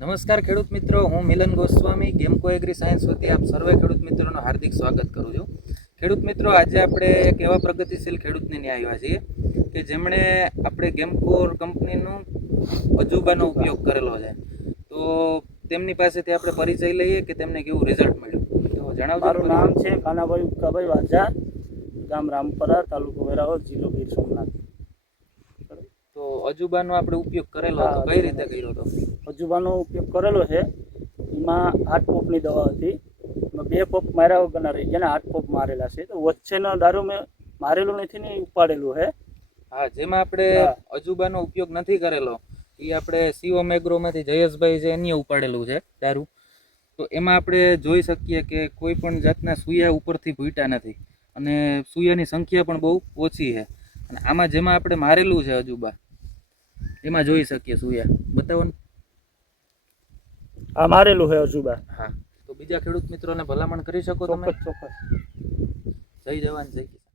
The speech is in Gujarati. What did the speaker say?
નમસ્કાર ખેડૂત મિત્રો, હું મિલન ગોસ્વામી ગેમકો એગ્રી સાયન્સ વતી આપ સર્વે ખેડૂત મિત્રોનું હાર્દિક સ્વાગત કરું છું. ખેડૂત મિત્રો, આજે આપણે એક એવા પ્રગતિશીલ ખેડૂતને ત્યાં આવ્યા છીએ કે જેમણે આપણે ગેમકોર કંપનીનું અજુબાનો ઉપયોગ કરેલો છે. તો તેમની પાસેથી આપણે પરિચય લઈએ કે તેમને કેવું રિઝલ્ટ મળ્યું. તો જણાવજો. મારું નામ છે કાનાભાઈ ઉક્કાભાઈ વાજા, ગામ રામપરા, તાલુકો વેરાવળ, જિલ્લો ગીર સોમનાથ. તો અજુબાનો આપણે ઉપયોગ કરેલો હતો, કઈ રીતે કર્યો હતો? અજુબાનો ઉપયોગ કરેલો છે. એમાં 8 પોપની દવા હતી. એમાં 2 પોપ માર્યા વગરના રહી ગયા, 8 પોપ મારેલા છે. તો વચ્ચેનો દારૂ મેં મારેલું નથી ને ઉપાડેલું છે. હા, જેમાં આપણે અજુબાનો ઉપયોગ નથી કરેલો એ આપણે સીઓમ એગ્રોમાંથી જયેશભાઈ છે એની ઉપાડેલું છે દારૂ. તો એમાં આપણે જોઈ શકીએ કે કોઈ પણ જાતના સૂયા ઉપરથી ભૂટ્યા નથી અને સૂયાની સંખ્યા પણ બહુ ઓછી છે. અને આમાં જેમાં આપણે મારેલું છે અજુબા, એમાં જોઈ શકીએ સૂયા. બતાવો ને. આ મારેલું છે અજુબા. હા, તો બીજા ખેડૂત મિત્રોને ભલામણ કરી શકો તમે. ચોક્કસ. જય જવાન જય કિસાન.